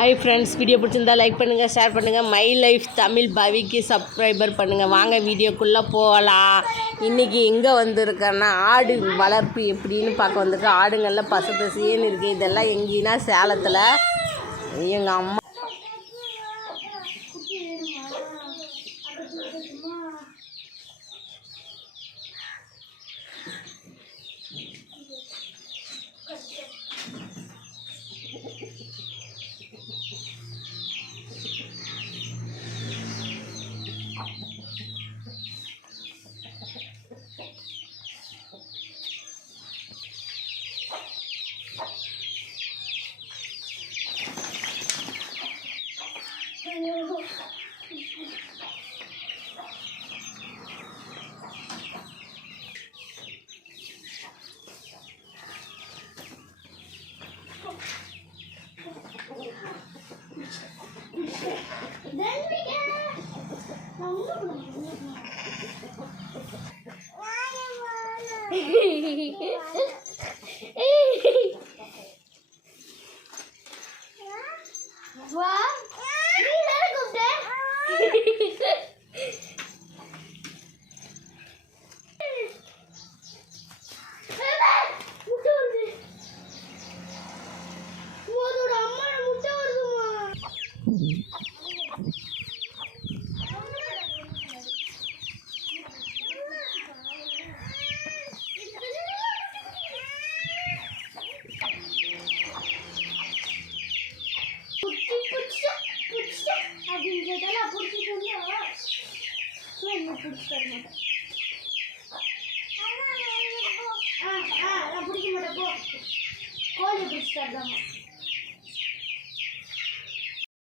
Hi friends video பிடிச்சிருந்தா like பண்ணுங்கள் share பண்ணுங்கள் மை லைஃப் தமிழ் பவிக்கு சப்ஸ்கிரைபர் பண்ணுங்கள் வாங்க வீடியோக்குள்ளே போகலாம். இன்றைக்கி எங்கே வந்திருக்கேன்னா ஆடு வளர்ப்பு எப்படின்னு பார்க்க வந்திருக்கேன் ஆடுங்களில் பசு பசியேன்னு இருக்குது இதெல்லாம் எங்கேனா சேலத்தில். எங்கள் அம்மா Wow. Ini lagu deh. புடிச்சு தர